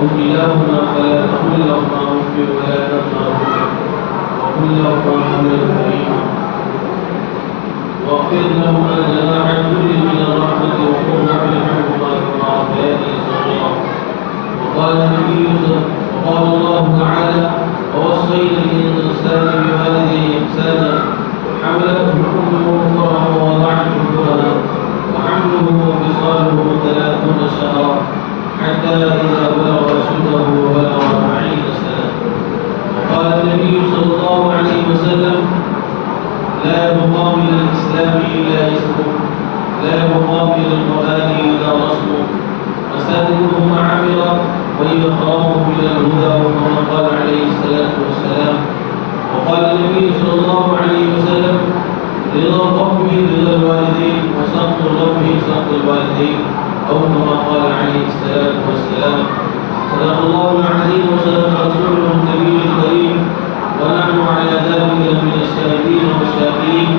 أو كلاهما فلا تقل لهما أف ولا تنهرهما وقل لهما قولا كريما واخفض لهما جناح الذل من الرحمة وقل رب ارحمهما كما ربياني صغيرا. وقال الله تعالى ووصينا الإنسان بوالديه إحسانا حملته أمه كرها ووضعته كرها وحمله وفصاله 30 شهرا حتى إذا بلغ أشده وبلغ 40 سنة. وقال النبي صلى الله عليه وسلم لا يبقى من الإسلام إلا اسمه لا يبقى من القرآن إلا رسمه مساجده معمرة ويقرأه من الهدى كما قال عليه الصلاة والسلام. وقال النبي صلى الله عليه وسلم رضا الرب رضا الوالدين وسخط الرب سخط الوالدين أو كما قال عليه الصلاة والسلام. صدق الله العظيم وصدق رسوله النبي الكريم ونحن على ذلك من الشاهدين والشاكرين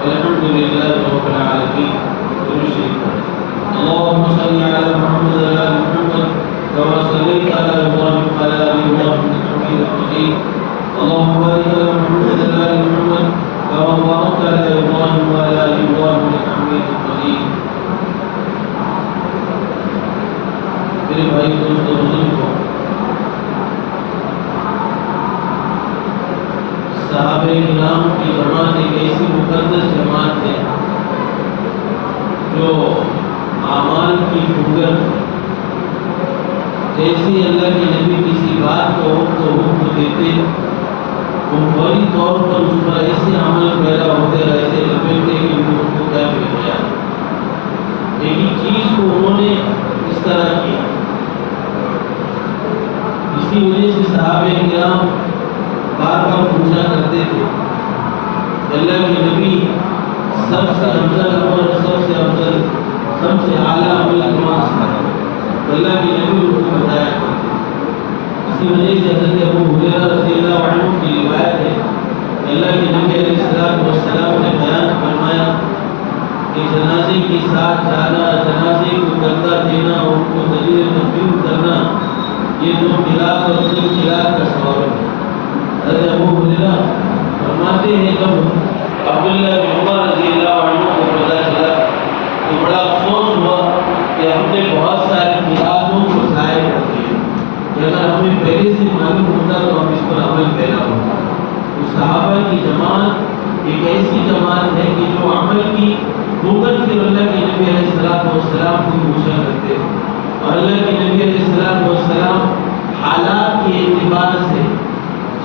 والحمد لله رب العالمين. اللهم صل على محمد وعلى آل محمد كما صليت على إبراهيم وعلى آل إبراهيم إنك حميد مجيد. اللهم بارك على محمد وعلى آل محمد كما باركت على إبراهيم وعلى آل إبراهيم إنك حميد مجيد. میرے بھائی دوستو بزرگوں، صحابہ کرام کی جماعت ایک ایسی مقدس جماعت ہے جو اعمال کی ڈھونگر جیسے اللہ کے نبی کسی بات کو حکم دیتے وہ فوری طور پر اس پر ایسے عمل پیدا ہوتے ایسے لپیٹتے کہ وہ اس کو کیا مل گیا. ایک ہی چیز کو انہوں نے اس طرح کیا. اسی وجہ سے صحابہ کرام بار بار پوچھا کرتے تھے اللہ کے نبی سب سے افضل عمل سب سے افضل سب سے اعلیٰ عمل نماز ہے. اللہ کے نبی اس کو بتایا کرتے. اسی وجہ سے حضرت ابو ہریرہ رضی اللہ عنہ کی روایت ہے اللہ کے نبی علیہ السلام نے بیان فرمایا کہ جنازے کے ساتھ جانا، جنازے کو گردہ دینا اور ان کو دلیل تقدیم کرنا یہ دو خلاف اور تین خلاف کا سوال ہے. حضرت ابو ہریرہ فرماتے ہیں جب عبداللہ بن عمر رضی اللہ عنہ کو پتہ چلا تو بڑا افسوس ہوا کہ ہم نے بہت ساری خلافوں کو ضائع کر دیا کہ اگر ہمیں پہلے سے معلوم ہوتا تو ہم اس پر عمل پیدا ہوتا. تو صحابہ کی جماعت ایک ایسی جماعت ہے کہ جو عمل کی ڈھونگر سے اللہ کے نبی علیہ السلام کو پوچھا کرتے اور اللہ کے نبی علیہ السلام حالات کے اعتبار سے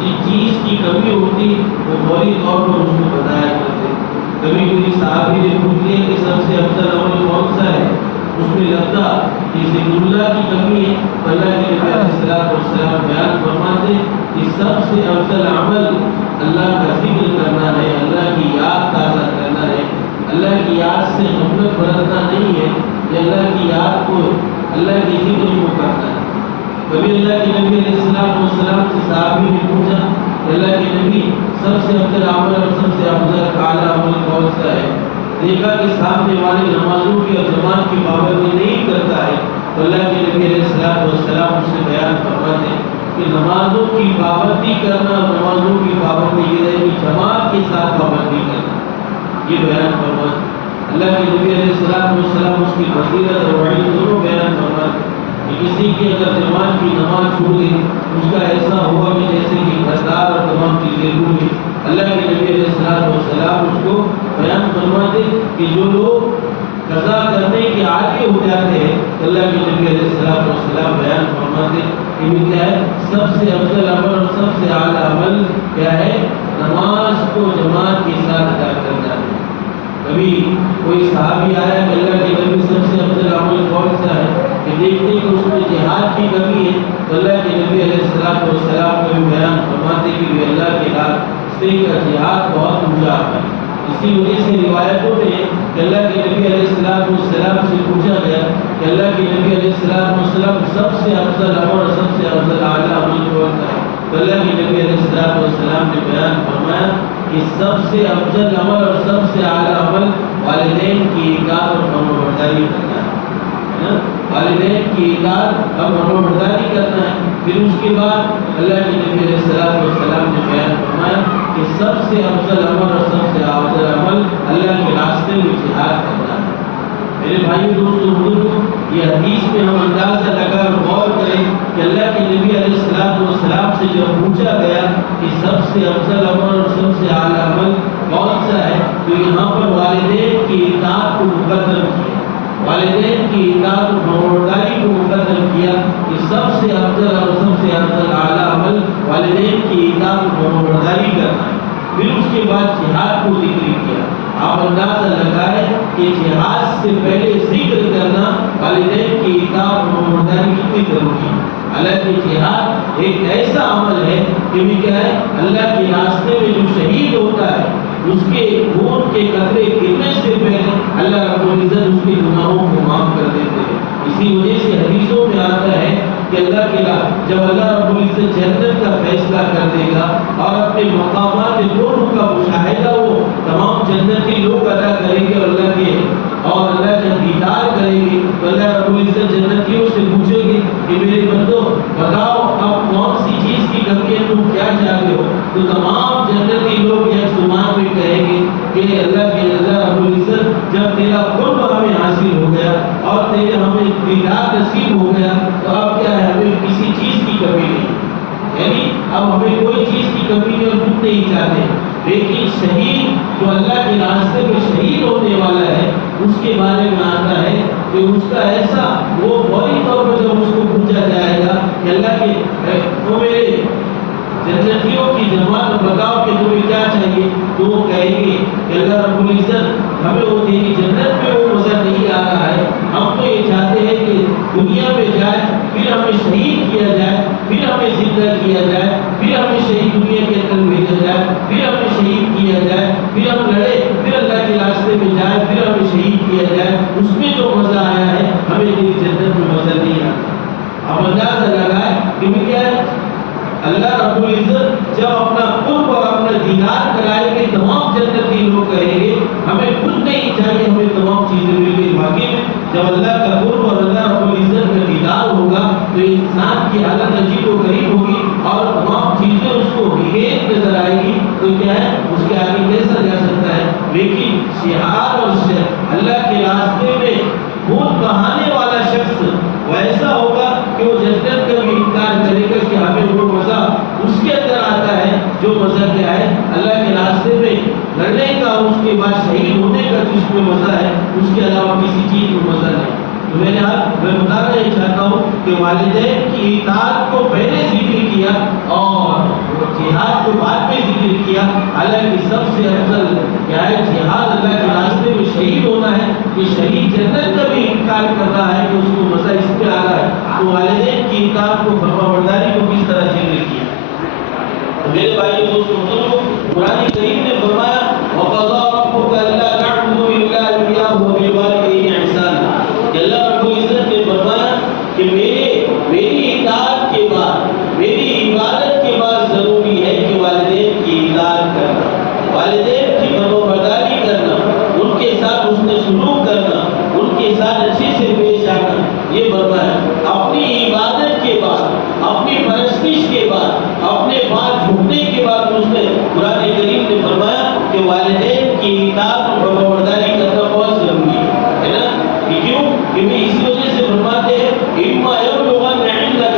جس چیز کی کمی ہوتی وہ فوری طور پر اس کو بتایا کرتے. کبھی کبھی صحابی نے پوچھ لیا کہ سب سے افضل عمل کون سا ہے، اس میں لگتا کہ ذکر اللہ کی کمی ہے. اللہ کے نبی علیہ السلام بیان فرماتے کہ سب سے افضل عمل اللہ کا ذکر کرنا ہے، اللہ کی یاد تازہ کرنا ہے. اللہ کی یاد سے غفلت برتنا نہیں ہے، یہ اللہ کی یاد کو اللہ کی ذکر کو کرنا ہے. کبھی اللہ کے نبی علیہ السلام سے صحابی نے پوچھا کہ اللہ کے نبی سب سے افضل عمل اور سب سے افضل اعلیٰ عمل کون سا ہے. دیکھا کہ سامنے والے نمازوں کی اور جماعت کی پابندی نہیں کرتا ہے تو اللہ کے نبی علیہ السلام اس سے بیان فرماتے کہ نمازوں کی پابندی کرنا اور نمازوں کی پابندی یہ ہے کہ جماعت کے ساتھ پابندی کرنا. یہ بیان فرماتے اللہ کے نبی علیہ السلام اس کی فضیلت اور وعید دونوں بیان فرماتے کہ کسی کی اگر جماعت کی نماز چھوٹ گئی اس کا ایسا ہوا کہ جیسے کہ گھردار اور تمام چیزیں ڈوب گئی. اللہ کے نبی علیہ السلام اس کو بیان فرماتے کہ جو لوگ قضا کرنے کے عادی ہو جاتے ہیں اللہ کے نبی علیہ السلام بیان فرماتے کہ وہ کیا ہے سب سے افضل عمل اور سب سے اعلیٰ عمل کیا ہے نماز کو جماعت کے ساتھ ادا کرنا ہے. کبھی کوئی صحابی آیا کہ اللہ کے نبی سب سے افضل عمل کون سا ہے کہ دیکھتے کہ اس میں جہاد کی کمی ہے تو اللہ کے نبی علیہ السلام کو بھی بیان فرماتے کہ وہ اللہ کے راستے کا جہاد بہت اونچا ہے. اسی وجہ سے روایتوں میں کہ اللہ کے نبی علیہ السلام سے پوچھا گیا کہ اللہ کے نبی علیہ السلام سب سے افضل عمل اور سب سے افضل اعلیٰ عمل کون سا ہے تو اللہ کے نبی علیہ السلام نے بیان فرمایا کہ سب سے افضل عمل اور سب سے اعلیٰ عمل والدین کی اطاعت اور فرمانبرداری کرنا ہے. والدین کی اطاعت اور فرمانبرداری کرنا ہے. پھر اس کے بعد اللہ کے نبی علیہ السلام نے بیان فرمایا کہ سب سے افضل عمل اور سب سے افضل عمل اللہ کے راستے میں جہاد کرنا ہے۔ میرے بھائی دوستو بزرگو، یہ حدیث میں ہم اندازہ لگا اور غور کریں کہ اللہ کے نبی علیہ السلام سے جب پوچھا گیا کہ سب سے افضل عمل اور سب سے اعلیٰ عمل کون سا ہے، تو یہاں پر والدین کی اطاعت کو مقدم کیا، والدین کی اطاعت و فرمانبرداری کو مقدم کیا کہ سب سے افضل اور سب سے افضل اعلیٰ عمل والدین کی اطاعت و فرمانبرداری کرنا ہے۔ پھر اس کے بعد جہاد کو ذکر کیا۔ آپ اندازہ لگائیں کہ جہاد سے پہلے ذکر کرنا والدین کی اطاعت و فرمانبرداری کتنی ضروری ہے۔ حالانکہ جہاد ایک ایسا عمل ہے کہ کیا ہے، اللہ کے راستے میں جو شہید ہوتا ہے اس کے خون کے قطرے گرنے سے پہلے اللہ رب العزت اس کے گناہوں کو معاف کر دیتے ہیں۔ اسی وجہ سے حدیثوں میں آتا ہے کہ جب اللہ رب العزت جنت کا فیصلہ کر دے گا اور اپنے مقامات دونوں کا مشاہدہ وہ تمام جنتی لوگ ادا کریں گے اور اللہ جب دیدار کریں گے تو اللہ رب العزت جنتیوں سے پوچھیں گے کہ میرے بندو بتاؤ اب کون سی چیز کی کمی ہے، تم کیا چاہتے ہو؟ تو تمام جنتی لوگ یک زبان میں کہیں گے کہ اللہ رب العزت جب تیرا قرب ہمیں حاصل ہو گیا اور تیرے ہمیں دیدار نصیب ہو گیا تو اب کیا ہے، ہمیں کسی چیز کی کمی نہیں، یعنی اب ہمیں کوئی چیز کی کمی نہیں اور تم نہیں چاہتے۔ لیکن شہید جو اللہ کے راستے میں شہید ہونے والا ہے اس کے بارے میں آتا ہے کہ اس کا ایسا وہ فوری طور پر جب اس کو پوچھا جائے گا کہ اللہ کے تو میرے جنتیوں کی جماعت بتاؤ کہ تمہیں کیا چاہیے، تو وہ کہیں گے کہ اللہ رب العزت ہمیں وہ تیری جنت میں وہ مزہ نہیں آ رہا ہے، ہم تو یہ چاہتے ہیں کہ دنیا میں جائے پھر ہمیں شہید کیا جائے، پھر ہمیں زندہ کیا جائے، پھر ہمیں شہید دنیا کے اندر بھیجا جائے، پھر ہمیں شہید کیا جائے، پھر ہم لڑے، پھر اللہ کے راستے میں جائے، پھر ہمیں شہید کیا جائے۔ اس میں جو مزہ آیا ہے ہمیں تیری جنت میں مزہ نہیں آتا۔ اب اندازہ لگائے کہ کیا ہے، اللہ رب العزت جب اپنا قرب اور اپنا دیدار کرائیں گے تمام جنتی لوگ کہیں گے ہمیں کچھ نہیں چاہیے، ہمیں تمام چیزیں مل گئی۔ باقی میں جب اللہ کا قرب اور اللہ رب العزت کا دیدار ہوگا تو انسان کی حالت عجیب و غریب ہوگی اور تمام چیزیں اس کو بےحد نظر آئے گی، تو کیا ہے اس کے آگے کیسا جا سکتا ہے۔ لیکن شہاد اور اللہ کے راستے میں خون بہانے والا شخص ویسا ہوگا کہ وہ جنت کا بھی انکار کرے گا کہ ہمیں وہ مزہ اس کے اندر آتا ہے جو مزہ کیا ہے اللہ کے راستے میں لڑنے کا اور اس کے بعد شہید ہونے کا جس میں مزہ ہے، اس کے علاوہ کسی چیز میں مزہ نہیں۔ تو میں بتانا یہ چاہتا ہوں کہ والدین کی اطاعت کو پہلے ذکر کیا اور جہاد کو بعد میں ذکر کیا۔ حالانکہ سب سے افضل کیا ہے، جہاد اللہ کے راستے میں شہید ہونا ہے۔ کہ شہید جنت کا بھی انکار کر رہا ہے کہ اس کو مزہ اس پہ آ رہا ہے، تو والدین کی اطاعت کو فرمانبرداری کو کس طرح ذکر کیا۔ تو میرے بھائی دوستوں، قرآن کریم نے فرمایا وَقَضَىٰ رَبُّكَ أَلَّا تَعْبُدُوا إِلَّا إِيَّاهُ وَبِالْوَالِدَيْنِ إِحْسَانًا۔ کہ اللہ رب العزت نے فرمایا کہ میری اطاعت کے بعد، میری عبادت کے بعد ضروری ہے کہ والدین کی اطاعت کرنا، والدین کی فرمانبرداری کرنا، ان کے ساتھ حسن سلوک کرنا، ان کے ساتھ اچھے سے پیش آنا، یہ فرمایا۔ اپنی عبادت کے بعد، اپنی پرستش کے بعد، اپنے بات جھکنے کے بعد اس نے قرآن کریم نے فرمایا کہ والدین کی اطاعت اور فرمانبرداری کرنا بہت ضروری ہے نا۔ کیوں؟ کہ اسی وجہ سے فرماتے ہیں اِمَّا يَبْلُغَنَّ عِندَكَ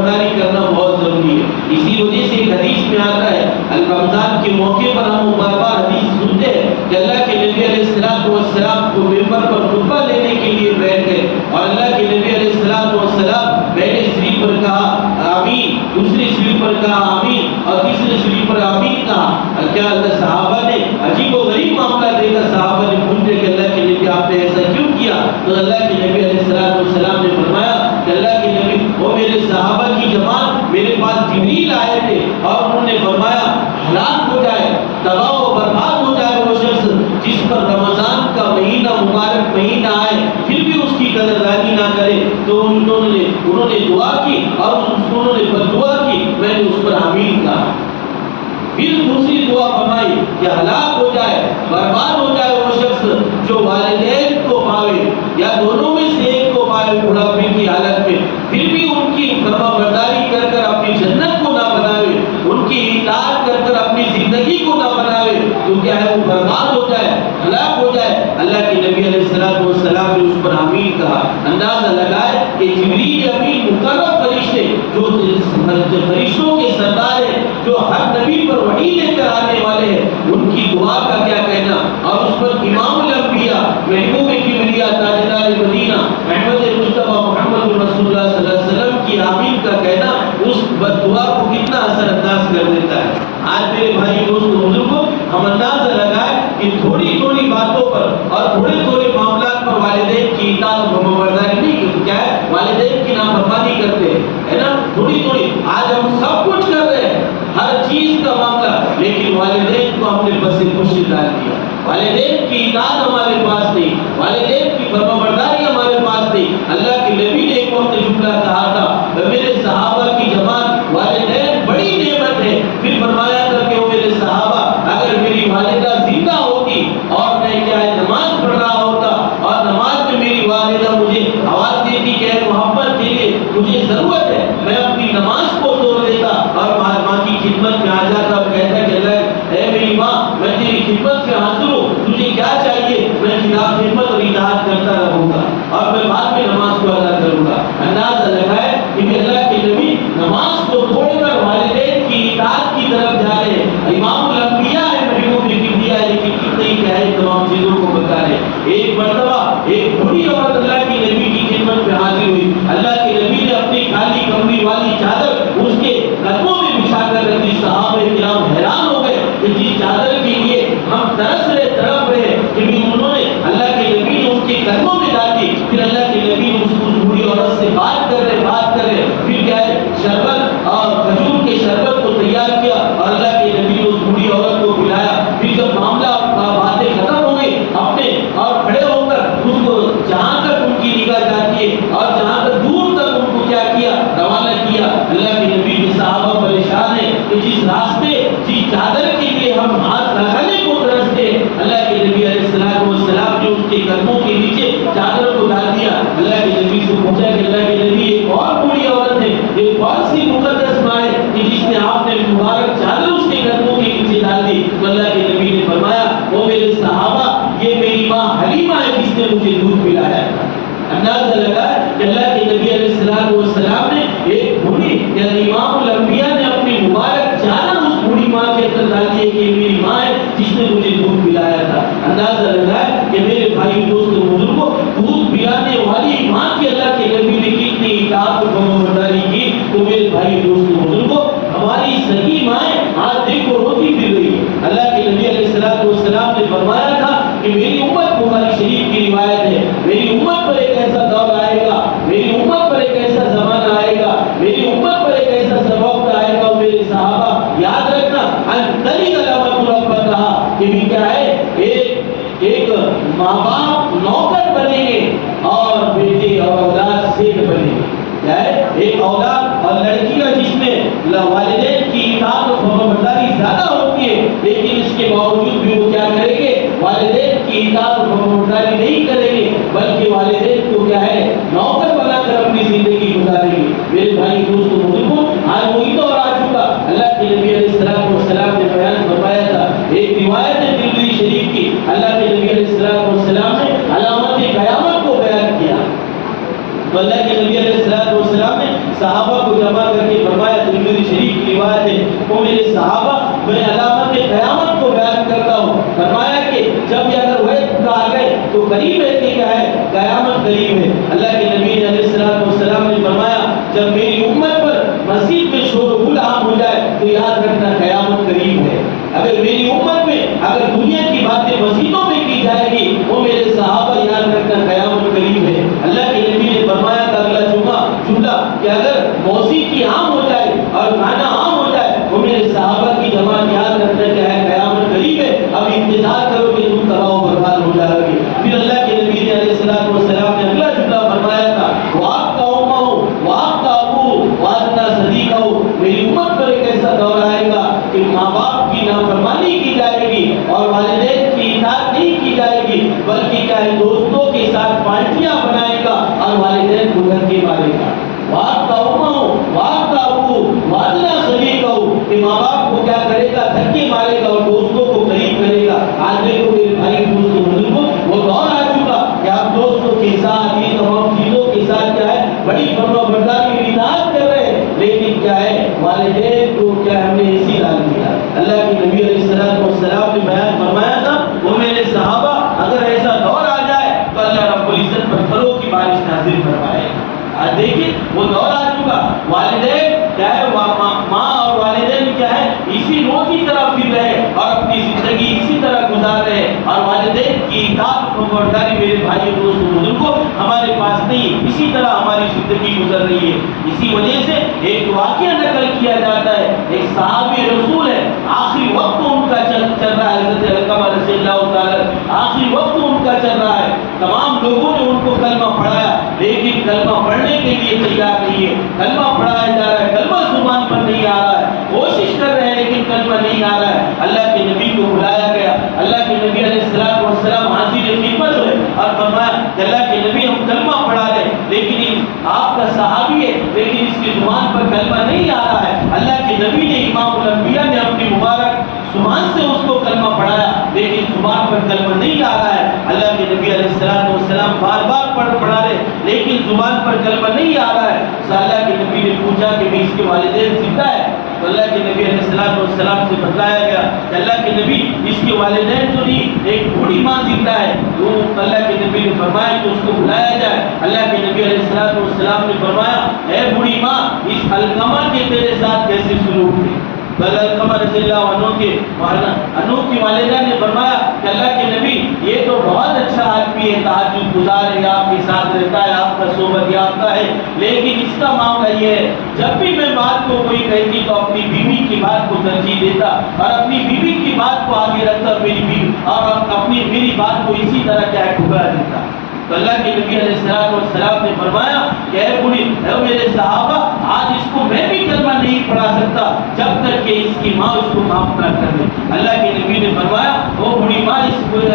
برداری کرنا بہت ضروری ہے. اسی وجہ سے ایک حدیث میں آتا ہے، رمضان کے موقع پر ہم بار بار حدیث سنتے ہیں کہ اللہ کے نبی علیہ السلام کو ممبر پر خطبہ لینے کے لیے بیٹھ گئے اور اللہ کے نبی علیہ السلام پہلے سیڑھی پر کہا آمین، دوسری سیڑھی پر کہا آمین اور تیسری سیڑھی پر آمین کہا. کیا اللہ صحابہ نے عجیب و غریب معاملہ دیکھا، صحابہ نے پوچھا کہ اللہ کے نبی آپ نے ایسا کیوں کیا؟ تو اللہ کے نبی علیہ السلام نے فرمایا کہ اللہ کے نبی وہ میرے صحابہ کی جماعت میرے پاس جبریل آئے تھے اور انہوں نے فرمایا ہلاک ہو جائے، تباہ و برباد ہو جائے وہ شخص جس پر رمضان کا مہینہ مبارک مہینہ آئے پھر بھی اس کی قدردانی نہ کرے. تو انہوں نے دعا کی اور انہوں نے بد دعا کی، میں نے اس پر آمین کہا. پھر دوسری دعا فرمائی کہ ہلاک ہو جائے، برباد ہو جائے وہ شخص جو والدین کو پاوے یا دونوں میں سے ایک کو پاوے بڑھاپے کی حالت میں، پھر بھی ان کی فرما برداری کر کر اپنی جنت کو نہ بناوے، ان کی اطاعت کر کر اپنی زندگی کو نہ بناوے، تو کیا ہے وہ برباد ہو جائے، ہلاک ہو جائے. اللہ کے نبی علیہ السلام نے اس پر آمین کہا. اندازہ لگائے کہ جبریل امین مقرب فرشتے جو فرشتوں کے سردار ہیں، جو ہر نبی پر وحی لے کر آنے والے ہیں، ان کی دعا کا کیا کہنا. اور اس پر امام الانبیاء محبوب کبریا تاجدار مدینہ احمد مصطفیٰ محمد رسول اللہ صلی اللہ علیہ وسلم کی آمین کا کہنا اس بد دعا کو کتنا اثر انداز کر دیتا ہے. آج میرے بھائی دوست بزرگوں، ہم اندازہ لگائے کہ تھوڑی تھوڑی باتوں پر اور تھوڑے تھوڑے معاملات پر والدین کی اطاعت و فرمانبرداری نہیں کرتے، کیا ہے والدین کی نافرمانی کرتے ہیں، ہے نا. تھوڑی تھوڑی آج ہم سب کچھ کر رہے ہیں، ہر چیز کا معاملہ، لیکن والدین کو ہم نے بس خوش ڈال دیا. والدین کی اطاعت ہمارے پاس نہیں، والدین کی فرمانبرداری ہمارے پاس نہیں. اللہ کے نبی نے ایک وقت جملہ کہا تھا، میرے صحابہ کی جماعت والدین بڑی نعمت ہے. پھر فرمایا تھا کہ وہ میرے صحابہ اگر میری والدہ زندہ ہوتی اور میں کیا ہے نماز پڑھ رہا ہوتا اور نماز میں میری والدہ مجھے آواز دیتی کہ محبت کے لیے مجھے ضرورت ہے، میں اپنی نماز کو توڑ دیتا اور ماں کی خدمت میں آ جاتا اور کہتا کہ اللہ اے میری ماں میں تیری خدمت میں حاضر ہوں، تجھے کیا چاہیے، میں خدمت اور اطاعت کرتا رہوں گا اور میں بعد میں نماز کو ادا کروں گا. اندازہ لگائے کہ اللہ کے نبی نماز کو چھوڑ کر والدین کی اطاعت کی طرف جا رہے ہیں. امام الانبیاء ہے، محبوب کبریا ہے، لیکن کتنے ہی کیا ہے تمام چیزوں کو بتا رہے. ایک مرتبہ ایک بڑی عورت اللہ کے نبی کی خدمت میں حاضر ہوئی. اللہ کے نبی نے اپنی کالی کمری والی چادر اس کے قدموں میں بچھا کر رکھی. صحابہ کرام حیران ہو گئے کہ جس چادر کے لیے ہم ترس رہے تڑپ رہے کہ انہوں نے اللہ کے نبی نے اس کے قدموں میں ڈال دی. پھر اللہ کے نبی نے اس بوڑھی عورت سے بات کر رہے پھر کیا ہے شربت اور کھجور کے شربت کو تیار کیا اور اللہ کے نبی نے اس بوڑھی عورت کو پلایا. پھر جب معاملہ باتیں ختم ہو گئی اپنے اور کھڑے ہو کر اس کو جہاں تک ان کی نگاہ جاتی ہے اور جہاں تک دور تک ان کو کیا کیا روانہ کیا. اللہ کے نبی کے صحابہ پریشان ہیں کہ جس راستے جس چادر کے لیے ہم ہاتھ لگانے کو ترستے اللہ کے نبی علیہ السلام نے اس کے قدموں کے نیچے چادر کو ڈال دیا. اللہ کے نبی سے پوچھا کہ اللہ کے نبی ایک اور بوڑھی عورت ہے، ایک کون سی مقدس ماں ہے کہ جس نے آپ نے مبارک چادر اس کے قدموں کے نیچے ڈال دی. تو اللہ کے نبی نے فرمایا وہ میرے صحابہ یہ میری ماں حلیمہ ہے جس نے مجھے دودھ پلایا تھا. اندازہ لگا کہ اللہ کے نبی علیہ السلام نے ایک بوڑھی یعنی امام الانبیاء نے اپنی مبارک چادر اس بوڑھی ماں کے اندر ڈال دی کہ میری ماں ہے جس نے مجھے دودھ پلایا تھا. اندازہ لگا کہ میرے بھائی دوست بزرگوں دودھ پلانے والی ماں کی اللہ کے نبی نے کتنی اطاعت و فرمانبرداری کی. تو میرے بھائی دوست بزرگوں ہماری صحیح مائیں آج دیکھو روتی پھر رہی ہے. اللہ کے نبی علیہ السلام نے فرمایا تھا کہ میری امت بخاری شریف کی روایت ہے میری امت پر ایک ایسا دور آئے گا، میری امت پر ایک ایسا زمانہ آئے گا، میری امت پر ایک ایسا وقت آئے گا. میرے صحابہ یاد رکھنا انتری علامت رب کہا کہ بھی کیا ہے ایک ماں باپ نوکر بنیں گے اور بیٹے اور اولاد سیٹ بنیں گے. کیا ہے ایک اولاد اور لڑکیاں جس میں والدین کی اطاعت و فرمانبرداری زیادہ ہوتی ہے لیکن اس کے باوجود بھی وہ کیا کریں گے والدین کی اطاعت و فرمانبرداری نہیں کریں گے بلکہ والدین کو کیا ہے نوکر بنا کر اپنی زندگی گزاریں گے. میرے بھائی دوستوں بزرگوں آج وہی دور آ چکا. اللہ کے نبی علیہ السلام نے بیان فرمایا تھا ایک روایت ہے ترمذی شریف کی. اللہ کے نبی علیہ السلام نے علامت قیامت کو بیان کیا. تو اللہ کے نبی علیہ السلام نے صحابہ کو جمع مسجد میں شور غل عام ہو جائے تو یاد رکھنا قیامت قریب ہے. اگر میری امت میں اگر دنیا کی باتیں مسجدوں میں کی جائے گی وہ میرے صحابہ یاد رکھنا قیامت قریب ہے. اللہ کے نبی نے فرمایا تھا اگلا جملہ کہ اگر موسیقی عام ہو جائے اور گانا عام ہو جائے وہ میرے صحابہ کی جماعت یاد رکھنا کیا ہے قیامت قریب ہے. اب انتظار کرو کہ تم تباہ و برباد ہو جاؤ گے. پھر اللہ کے نبی نے علیہ الصلوۃ والسلام نے اگلا جملہ فرمایا تھا وہ آپ کا امہ ہو وہ آپ کا ابو وادنا صدیقہ ہو. میری امت پر ایک ایسا دور آئے گا کہ ماں باپ کی نافرمانی کی جائے گی اور والدین کی اطاعت نہیں کی جائے گی بلکہ کیا ہے دوستوں کے ساتھ پارٹیاں بنائے گا اور والدین کو گھر کے مارے گا. آپ کا امہ ہو آپ کا ابو وادنا صدیقہ ہو کہ ماں باپ کو کیا کرے گا دھکے مارے گا اور دوستوں کو قریب کرے گا. آج دیکھو میرے بھائی دوستوں بزرگوں وہ دور آ چکا کہ آپ دوستوں کے ساتھ یہ تمام چیزوں کے ساتھ کیا ہے بڑی فرما برداری کی اطاعت کر رہے ہیں لیکن کیا ہے والدین کو کیا ہم نے اسی ڈال دیا. اللہ کے نبی علیہ السلام نے بیان فرمایا تھا وہ میرے صحابہ اگر ایسا دور آ جائے تو اللہ رب العزت پتھروں کی بارش نازل فرمائے. آج دیکھیے وہ دور آ چکا والدین کیا ہے ماں اور والدین کیا ہے اسی رو کی طرح پھر رہے اور اپنی زندگی اسی طرح گزار رہے اور والدین کی اطاعت و برداری میرے بھائی دوستوں بزرگوں ہمارے پاس نہیں. اسی طرح ہماری زندگی گزر رہی ہے. اسی وجہ سے ایک واقعہ نقل کیا جاتا ہے ایک صحابی رسول ہے آخری وقت ان کا چل رہا ہے حضرت علقمہ رضی اللہ تعالی آخری وقت ان کا چل رہا ہے. تمام لوگوں نے ان کو کلمہ پڑھایا لیکن کلمہ پڑھنے کے لیے تیار نہیں ہے. کلمہ پڑھایا جا رہا ہے کلمہ زبان پر نہیں آ رہا ہے کوشش کر رہے ہیں لیکن کلمہ نہیں آ رہا ہے. اللہ کے نبی کو بلایا گیا. اللہ کے نبی علیہ السلام والسلام حاضر خدمت ہوئے اور فرمایا کہ اللہ کے نبی ہم کلمہ پڑھا رہے لیکن آپ کا صحابی ہے لیکن اس کی زبان پر کلمہ نہیں آ رہا ہے. اللہ کے نبی نے امام الانبیاء نے اپنی مبارک زبان سے اس کو کلمہ پڑھایا لیکن زبان پر کلمہ نہیں آ رہا ہے. اللہ کے نبی علیہ السلام بار بار پڑھا رہے لیکن زبان پر کلمہ نہیں آ رہا ہے. تو اللہ کے نبی نے پوچھا کہ اس کے والدین زندہ ہے. تو اللہ کے نبی علیہ السلام سے بتلایا گیا کہ اللہ کے نبی اس کے والدین تو نہیں ایک بوڑھی ماں زندہ ہے. تو اللہ کے نبی نے فرمایا کہ اس کو بلایا جائے. اللہ کے نبی علیہ السلام نے فرمایا اے بوڑھی ماں اس علقمہ کے تیرے ساتھ کیسے سلوک ہے. علقمہ رضی اللہ عنہ کی والدہ نے فرمایا کہ اللہ کے نبی یہ تو بہت اچھا آدمی ہے تہجد گزار ہے آپ کے ساتھ رہتا ہے آپ کا صحبت یافتہ ہے لیکن اس کا معاملہ یہ ہے جب بھی میں بات کو کوئی کہتی تو اپنی بیوی کی بات کو ترجیح دیتا اور اپنی بیوی کی بات کو آگے رکھتا میری بیوی اور میری بات کو اسی طرح کیا ٹھکرا دیتا. تو اللہ کے نبی علیہ السلام نے فرمایا کہ اے بوڑھی اے میرے صحابہ آج اس کو میں بھی کلمہ نہیں پڑھا سکتا جب تک کہ اس کی ماں اس کو معاف نہ کر دے. اللہ کے نبی نے فرمایا وہ بوڑھی ماں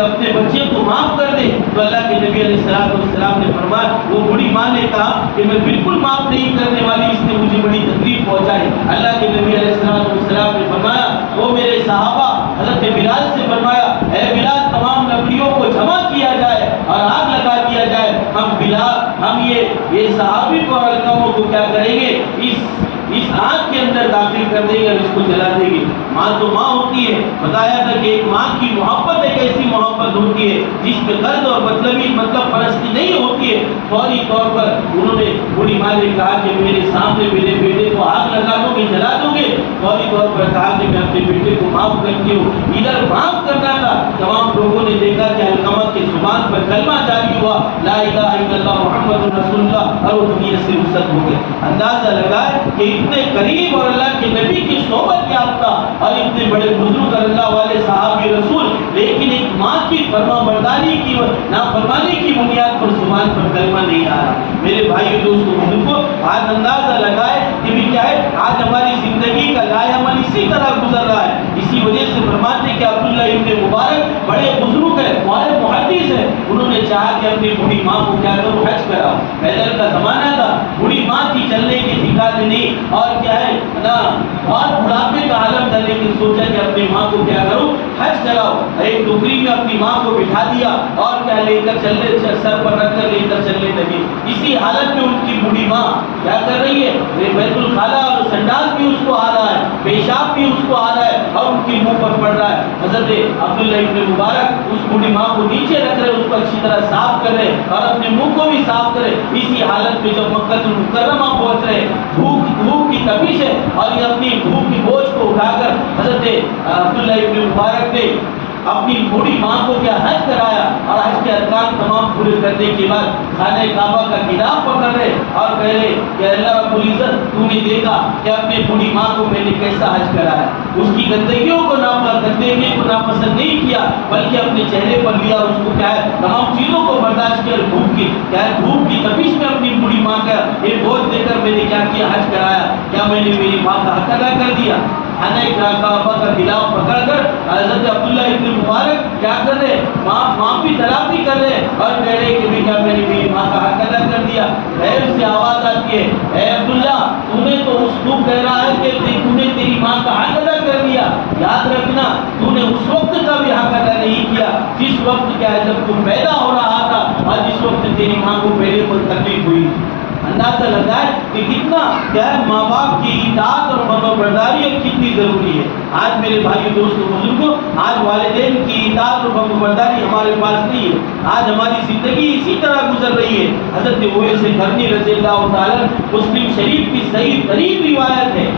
اپنے بچے کو معاف کر دے. تو اللہ کے نبی علیہ السلام نے فرمایا وہ بوڑھی ماں نے کہا کہ میں بالکل معاف نہیں کرنے والی اس نے مجھے بڑی تکلیف پہنچائی. اللہ کے نبی علیہ السلام نے فرمایا وہ میرے صحابہ حضرت بلال سے فرمایا اے بلال تمام لکڑیوں کو جمع کیا جائے اور آگ لگا دیا جائے. ہم یہ صحابی کو اور علقمہ کو کیا کریں گے اس آگ کے اندر داخل کر دیں گے اور اس کو جلا دیں گے. ماں تو ماں ہوتی ہے. بتایا تھا کہ ایک ماں کی محبت ایک ایسی محبت ہوتی ہے جس میں قرض اور مطلب پرستی نہیں ہوتی ہے. فوری طور پر انہوں نے بوڑھی ماں نے کہا کہ میرے سامنے میرے بیٹے کو آگ لگا دو گے جلا دو گے. فوری طور پر کہا کہ میں اپنے بیٹے کو معاف کرتی ہوں. ادھر معاف کرنا تھا تمام لوگوں نے دیکھا کہ علقمہ کی زبان پر کلمہ جاری ہوا لا الہ الا اللہ محمد رسول اللہ اور وہ دنیا سے رخصت ہو گئے. اندازہ لگائے کہ اتنے قریب اور اللہ کے نبی کی صحبت یافتہ اور اتنے بڑے بزرگ اللہ والے صحابی رسول لیکن ایک ماں کی فرما برداری کی نافرمانی کی بنیاد پر زبان پر کلمہ نہیں آ رہا. میرے بھائی دوستوں بزرگوں آج اندازہ لگائے کہ بھی کیا ہے آج ہماری زندگی کا لائے عمل اسی طرح گزر رہا ہے. اسی وجہ سے فرماتے کہ عبداللہ ابن مبارک بڑے بزرگ ہیں بڑے محدث ہیں. انہوں نے چاہا کہ اپنی بوڑھی ماں کو کیا کرو حج کراؤ. پیدل کا زمانہ تھا بوڑھی ماں کی چلنے کی ٹھکانے نہیں اور کیا ہے نا بہت بڑھاپے کا عالم تھا لیکن سوچا کہ اپنی ماں کو کیا کروں حج کراؤ. ایک ٹوکری میں اپنی ماں کو بٹھا دیا اور کیا لے کر چلنے سر پر رکھ کر لے کر چلنے لگی. اسی حالت میں ان کی بوڑھی ماں کیا کر رہی ہے بیت الخلا اور سنڈاس بھی اس کو آ رہا ہے پیشاب بھی اس کو آ رہا ہے اور ان کی منہ پر پڑ رہا ہے. حضرت عبداللہ ابن مبارک اس بوڑھی ماں کو نیچے رکھ رہے اس کو اچھی طرح صاف کر رہے اور اپنے منہ کو بھی صاف کرے. اسی حالت میں جب مکہ المکرمہ پہنچ رہے بھوک کی تپش ہے اور یہ اپنی بھوک کی بوجھ کو اٹھا کر حضرت عبداللہ ابن مبارک نے اپنی بوڑھی ماں کو کیا حج کرایا، اور حج کے ارکان تمام پورے کرنے کے بعد خانہ کعبہ کا گلاف پکڑ رہے اور کہہ رہے کہ اللہ رب العزت تو نے دیکھا کہ اپنی بوڑھی ماں کو میں نے کیسا حج کرایا، اس کی گندگیوں کو گندگی کو ناپسند نہیں کیا بلکہ اپنے چہرے پر لیا، اس کو کیا ہے تمام چیزوں کو برداشت کیا، دھوپ کی کیا ہے دھوپ کی تپش میں اپنی بوڑھی ماں کا یہ بوجھ دے کر میں نے کیا کیا حج کرایا، کیا میں نے میری ماں کا حق ادا کر دیا۔ خانہ کعبہ کا گلاف پکڑ کر حضرت عبداللہ ابن مبارک کیا کر رہے معافی تلافی کر رہے اور کہہ رہے کہ کیا میں نے میری ماں کا حق ادا کر دیا۔ غیر سے آواز آتی ہے، اے عبداللہ تو نے تو اس کو کہہ رہا ہے کہ تو نے تیری ماں کا حق ادا کر دیا، یاد رکھنا تو نے اس وقت کا بھی حق ادا نہیں کیا جس وقت کیا ہے جب تم پیدا ہو رہا تھا اور جس وقت تیری ماں کو پہلے پر تکلیف ہوئی۔ اندازہ لگائے کہ کتنا کیا ہے ماں باپ کی اطاعت اور فرمانبرداری کتنی ضروری ہے۔ آج میرے بھائی دوستوں بزرگوں، آج والدین کی اطاعت اور فرمانبرداری ہمارے پاس نہیں ہے، آج ہماری زندگی اسی طرح گزر رہی ہے۔ حضرت اویس قرنی رضی اللہ تعالیٰ مسلم شریف کی صحیح ترین روایت ہے،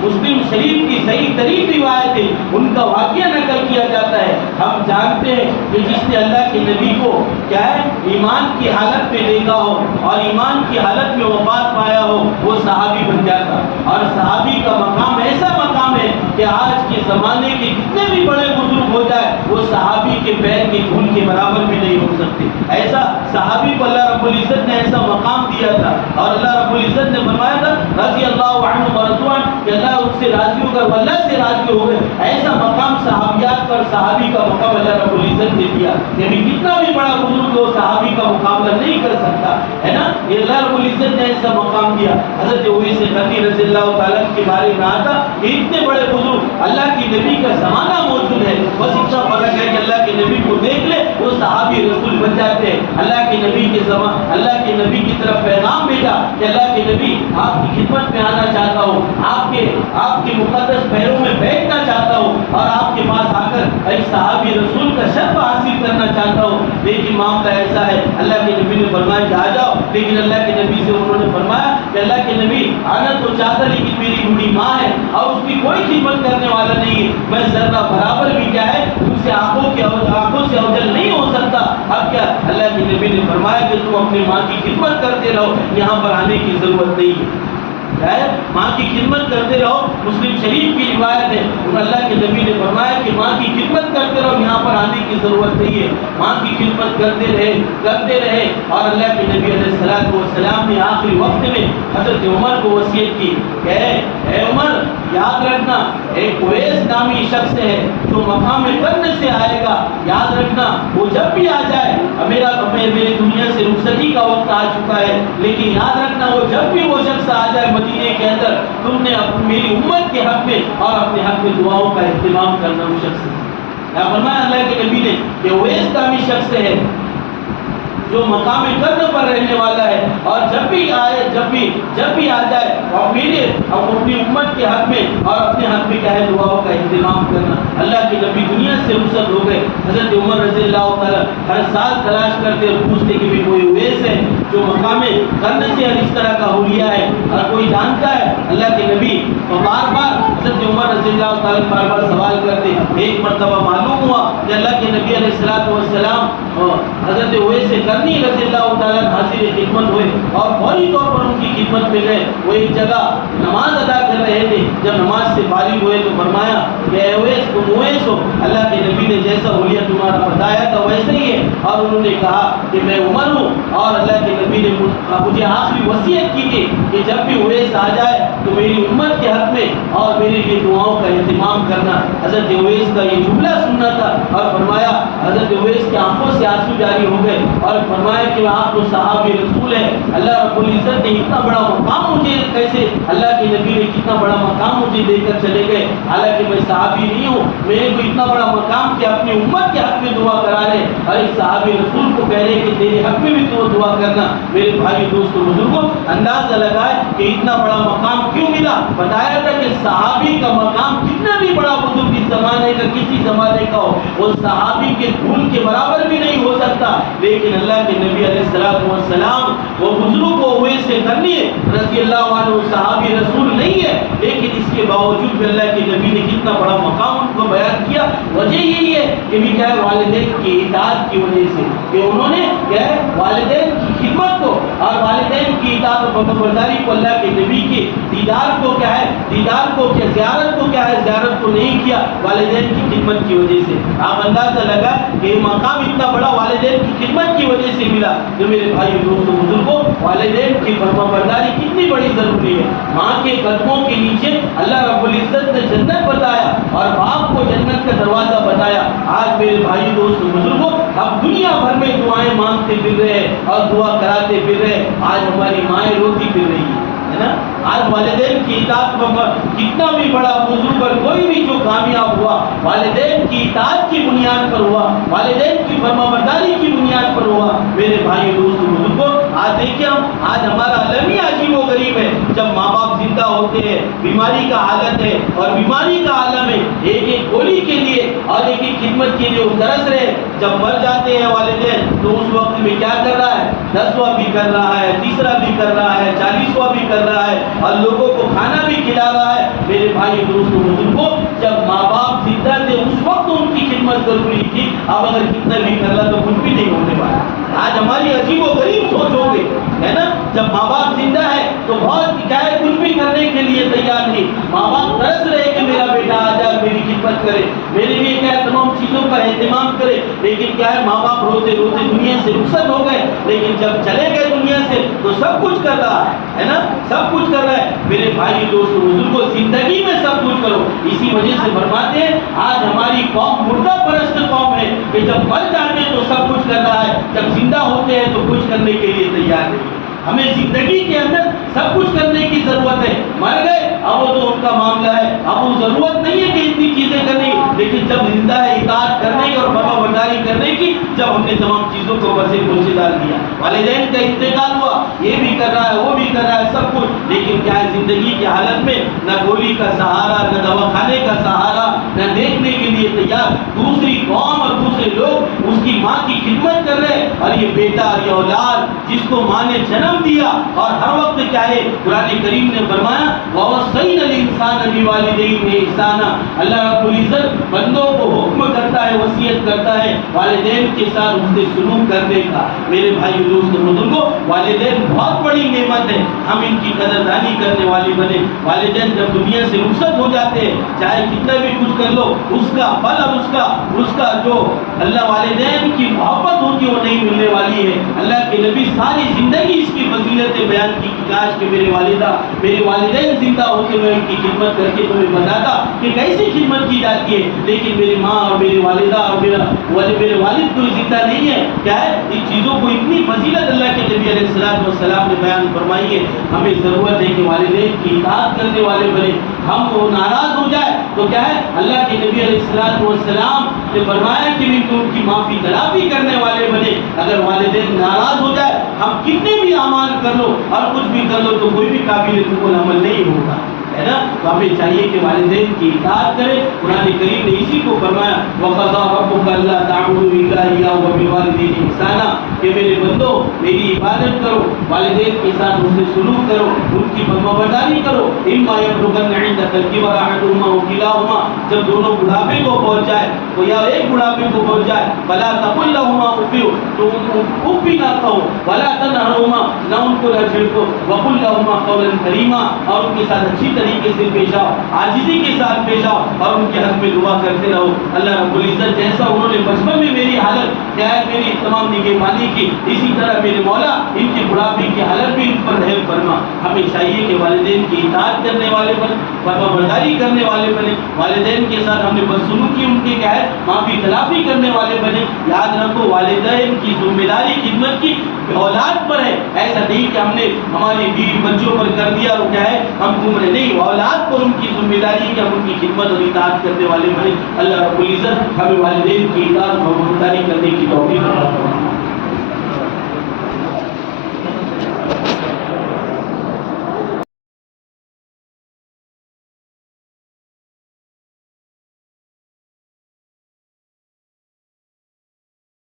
مسلم شریف کی صحیح ترین روایت ہے، ان کا واقعہ نقل کیا جاتا ہے۔ ہم جانتے ہیں کہ جس نے اللہ کے نبی کو کیا ہے ایمان کی حالت میں دیکھا ہو اور ایمان کی حالت میں وفات پایا ہو وہ صحابی بن جاتا، اور صحابی کا مقام ایسا مقام ہے کہ آج کے زمانے کے کتنے بھی بڑے بزرگ ہو جائے وہ صحابی کے پیر کے دھول کے برابر بھی نہیں ہو سکتے۔ ایسا صحابی کو اللہ رب العزت نے ایسا مقام دیا تھا، اور اللہ رب العزت نے فرمایا تھا رضی اللہ عنہ ورضوان کہ اللہ اس سے راضی ہو کر اللہ سے راضی ہو گئے۔ ایسا مقام صحابیات پر صحابی کا مقام اللہ رب العزت نے دیا، یعنی کتنا بھی بڑا بزرگ ہو صحابی کا مقابلہ نہیں کر سکتا ہے نا، یہ اللہ رب العزت نے ایسا مقام دیا۔ حضرت اویس قرنی رضی اللہ تعالیٰ کے بارے میں آتا کہ اتنے بڑے بزرگ اللہ کی نبی کا زمانہ موجود ہے، بس اتنا فرق ہے کہ اللہ کے نبی کو دیکھ لے وہ صحابی رسول بن جاتے ہیں۔ اللہ کے نبی کے زمان اللہ کے نبی کی طرف پیغام بھیجا کہ اللہ کے نبی آپ کی خدمت میں آنا چاہتا ہوں، آپ کے مقدس پیروں میں بیٹھنا چاہتا ہوں اور آپ کے پاس آ کر ایک صحابی رسول کا شرف حاصل کرنا چاہتا ہوں، لیکن معاملہ ایسا ہے اللہ کے نبی نے فرمایا کہ آ جاؤ، لیکن اللہ کے نبی سے انہوں نے فرمایا کہ اللہ کے نبی آنا تو چاہتا لیکن میری بوڑھی ماں ہے اور اس کی کوئی خدمت کرنے والا نہیں ہے، میں ذرہ برابر بھی کیا ہے اس سے آنکھوں سے اوجل نہیں ہو سکتا۔ اب کیا اللہ کے نبی نے فرمایا کہ تم اپنی ماں کی خدمت کرتے رہو، یہاں پر آنے کی ضرورت نہیں ہے، ماں کی خدمت کرتے رہو۔ مسلم شریف کی روایت ہے اللہ کے نبی نے فرمایا کہ ماں کی خدمت کرتے رہو، یہاں پر آنے کی ضرورت نہیں ہے، ماں کی خدمت کرتے رہے۔ اور اللہ کے نبی علیہ الصلوۃ والسلام نے آخری وقت میں حضرت عمر کو وصیت کی کہ اے عمر یاد رکھنا ایک اویس نامی شخص ہے جو مقام قرن سے آئے گا، یاد رکھنا وہ جب بھی آ جائے، میری دنیا سے رخصتی کا وقت آ چکا ہے، لیکن یاد رکھنا وہ جب بھی وہ شخص آ جائے مدینے کے اندر تم نے میری امت کے حق میں اور اپنے حق میں دعاؤں کا اہتمام کرنا۔ وہ شخص فرمایا اللہ کے نبی نے کہ اویس نامی شخص ہے جو مقام قرن پر رہنے والا ہے، اور جب بھی آ جائے اور میرے اپنی امت کے حق میں اور اپنے حق میں کیا ہے دعاؤں کا اہتمام کرنا۔ اللہ کے نبی دنیا سے رخصت ہو گئے۔ حضرت عمر رضی اللہ تعالیٰ ہر سال تلاش کرتے اور پوچھتے کہ کوئی اویس ہے جو مقام قرن سے اور اس طرح کا حلیہ ہے اور کوئی جانتا ہے؟ اللہ کے نبی بار بار حضرت عمر رضی اللہ تعالیٰ بار بار سوال کرتے۔ ایک مرتبہ معلوم ہوا کہ اللہ کے نبی علیہ الصلوۃ والسلام حضرت اویس قرنی رضی اللہ تعالیٰ حاضر خدمت ہوئے اور فوری طور پر ان کی خدمت میں گئے۔ وہ ایک جگہ نماز ادا کر رہے تھے، جب نماز سے فارغ ہوئے تو فرمایا کہ اے اویس تم اویس ہو، اللہ کے نبی نے جیسا حلیہ تمہارا بتایا تھا ویسے ہی ہے، اور انہوں نے کہا کہ میں عمر ہوں، اور اللہ کے نبی نے مجھے آخری وصیت کی تھی کہ جب بھی اویس آ جائے تو میری امت کے حق میں اور میرے لیے دعاؤں کا اہتمام کرنا۔ حضرت اویس کا یہ جملہ سننا تھا اور فرمایا حضرت اویس کی آنکھوں سے آنسو جاری ہو گئے اور فرمایا کہ آپ تو صحابی رسول ہے، اللہ رب العزت نے اتنا بڑا مقام مجھے کیسے اللہ کے نبی نے کتنا بڑا مقام مجھے دے کر چلے گئے، حالانکہ میں صحابی نہیں ہوں، میرے کو اتنا بڑا مقام کہ اپنی امت کے حق میں دعا کرا رہے اور ایک صحابی رسول کو کہہ رہے کہ تیرے حق میں بھی تو دعا کرنا۔ میرے بھائی دوستوں بزرگوں اندازہ لگائے کہ اتنا بڑا مقام کیوں ملا۔ بتایا تھا کہ صحابی کا مقام کتنا بھی بڑا بزرگ اس زمانے کا کسی زمانے کا ہو وہ صحابی کے دھول کے برابر بھی نہیں ہو سکتا، لیکن اللہ کے نبی علیہ السلام وہ بزرگ کو اویس قرنی رضی اللہ عنہ صحابی رسول کے باوجود بھی اللہ کے نبی نے کتنا بڑا مقام ان کو بیان کیا. وجہ یہی ہے کہ بھی کیا ہے والدین کی اطاعت کی وجہ سے کہ انہوں نے کیا ہے والدین کی خدمت کو اور والدین کی اطاعت و فرمانبرداری کو اللہ کے نبی کے دیدار کو کیا ہے دیدار کو کیا زیارت کو کیا ہے زیارت کو نہیں کیا والدین کی خدمت کی وجہ سے. آپ اندازہ لگا کہ یہ مقام اتنا بڑا والدین کی خدمت کی وجہ سے ملا. جو میرے بھائی دوستوں بزرگوں والدین کی فرمانبرداری کتنی بڑی ضروری ہے. ماں کے قدموں کے نیچے اللہ رب العزت نے جنت بتایا اور باپ کو جنت کا دروازہ بتایا. آج میرے بھائی دوستوں بزرگوں ہم دنیا بھر میں دعائیں مانگتے پھر رہے ہیں اور دعا کراتے پھر رہے. آج ہماری مائیں روتی پھر رہی ہے نا. آج والدین کی اطاعت کتنا بھی بڑا بزرگ اور کوئی بھی جو کامیاب ہوا والدین کی اطاعت کی بنیاد پر ہوا والدین کی فرمانبرداری کی بنیاد پر ہوا. میرے بھائی دوستوں بزرگوں آج دیکھیں ہم آج ہمارا عالم ہی عجیب و غریب ہے. جب ماں باپ زندہ ہوتے ہیں بیماری کا حالت ہے اور بیماری کا عالم ہے ایک ایک گولی کے لیے اور ایک ایک خدمت کے لیے وہ ترس رہے. جب مر جاتے ہیں والدین تو اس وقت میں کیا کر رہا ہے 10واں بھی کر رہا ہے 30واں بھی کر رہا ہے 40واں بھی کر رہا ہے اور لوگوں کو کھانا بھی کھلا رہا ہے. میرے بھائی دوستوں بزرگوں جب ماں باپ زندہ تھے اس وقت ان کی خدمت ضروری تھی. اب اگر کتنا بھی کر رہا تو کچھ بھی نہیں ہونے والا. آج ہماری عجیب و غریب سوچ ہو گئی ہے نا. جب ماں باپ زندہ ہے تو بہت کیا ہے کچھ بھی کرنے کے لیے تیار نہیں. ماں باپ ترس رہے کہ میرا بیٹا آ جائے میری خدمت کرے میرے لیے کیا ہے تمام چیزوں کا اہتمام کرے. لیکن کیا ہے ماں باپ روتے روتے دنیا سے رخصت ہو گئے. لیکن جب چلے گئے دنیا سے تو سب کچھ کر رہا ہے نا سب کچھ کر رہا ہے. میرے بھائی دوستوں بزرگوں زندگی میں سب کچھ کرو. اسی وجہ سے فرماتے ہیں آج ہماری قوم مردہ پرست قوم ہے کہ جب مر جاتے ہیں تو سب کچھ کر رہا ہے جب زندہ ہوتے ہیں تو کچھ کرنے کے لیے تیار نہیں. ہمیں زندگی کے اندر سب کچھ کرنے کی ضرورت ہے. مر گئے اب وہ تو ان کا معاملہ ہے اب وہ ضرورت نہیں ہے کہ اتنی چیزیں کرنے کی. لیکن جب زندہ ہے اطاعت کرنے کی اور فرمانبرداری کرنے کی جب ہم نے تمام چیزوں کو پرسے پوچھے ڈال دیا. والدین کا انتقال ہوا یہ بھی کر رہا ہے وہ بھی کر رہا ہے سب کچھ. لیکن کیا ہے زندگی کی حالت میں نہ گولی کا سہارا نہ دواخانے کا سہارا نہ دیکھنے کے لیے تیار. دوسری قوم اور دوسرے لوگ اس کی ماں کی خدمت کر رہے اور یہ بیٹا اور یہ اولاد جس کو ماں نے جنم دیا اور ہر وقت کیا ہے قرآن کریم نے فرمایا وَوَصَّيْنَا الْإِنسَانَ بِوَالِدَيْهِ إِحْسَانًا. اللہ رب العزت بندوں کو حکم کرتا ہے وصیت کرتا ہے والدین کے ساتھ اس سے سلوک کرنے کا. میرے بھائی دوستوں بزرگوں والدین بہت بڑی نعمت ہے. ہم ان کی قدردانی کرنے والے بنے. والدین جب دنیا سے رخصت ہو جاتے ہیں چاہے کتنا بھی کچھ کر لو اس کا پھل اور اس کا جو اللہ والدین کی محبت ہوتی ہے وہ نہیں ملنے والی ہے. اللہ کے نبی ساری زندگی اس کی فضیلتیں بیان کی کہ کاش کہ میرے والدین زندہ ہوتے ہوئے ان کی خدمت کر کے تمہیں بتاتا کہ کیسی خدمت کی جاتی ہے. لیکن میری ماں اور میری والدہ اور میرے والد تو زندہ نہیں ہے. کیا ہے ان چیزوں کو اتنی فضیلت اللہ کے نبی علیہ السلام نے بیان فرمائی ہے. ہمیں ضرورت ہے کہ والدین کی اطاعت کرنے والے بنے. ہم وہ ناراض ہو جائے تو کیا ہے اللہ کے نبی علیہ السلام نے فرمایا کہ ان کی معافی تلافی کرنے والے بنے. اگر والدین ناراض ہو جائے ہم کتنے بھی اعمال کر لو اور کچھ بھی کر لو تو کوئی بھی قابل قبول عمل نہیں ہوگا ہے نا. تو ہمیں چاہیے کہ والدین کی اطاعت کریں. قرآن کریم نے اسی کو فرمایا وَقَضَىٰ رَبُّكَ أَلَّا تَعْبُدُوا إِلَّا إِيَّاهُ وَبِالْوَالِدَيْنِ إِحْسَانًا کہ میرے بندو میری عبادت کرو والدین کے ساتھ ان سے سلوک کرو ان کی فرمانبرداری کرو. إِمَّا يَبْلُغَنَّ عِندَكَ الْكِبَرَ أَحَدُهُمَا أَوْ كِلَاهُمَا جب دونوں بڑھاپے کو پہنچ جائے تو یا ایک بڑھاپے کو پہنچ جائے فَلَا تَقُل لَّهُمَا أُفٍّ تو اف بھی نہ کہو وَلَا تَنْهَرْهُمَا نہ ان کو نہ جھڑکو وَقُل لَّهُمَا قَوْلًا كَرِيمًا اور ان کے ساتھ اچھی طریقے سے پیش آؤ عاجزی کے ساتھ پیش آؤ اور ان کے حق میں دعا کرتے رہو. اللہ رب العزت جیسا انہوں نے بچپن میں میری حالت کیا ہے میری تمام نگہبانی کی اسی طرح میرے مولا ان کی بڑھاپے کی حالت بھی ان پر رحم فرما. ہمیں چاہیے کہ والدین کی اطاعت کرنے والے بنے فرمانبرداری کرنے والے بنے. والدین کے ساتھ ہم نے بدسلوکی ان کے کیا ہے معافی تلافی کرنے والے بنے. یاد رکھو والدین کی ذمہ داری خدمت کی اولاد پر ہے. ایسا نہیں کہ ہم نے ہماری بیوی بچوں پر کر دیا اور کیا ہے ہم گم رہے نہیں. اولاد پر ان کی ذمہ داری کہ ہم ان کی خدمت اور اطاعت کرنے والے بنے. اللہ رب العزت ہمیں والدین کی اطاعت اور فرمانبرداری کرنے کی توفیق عطا فرمائے.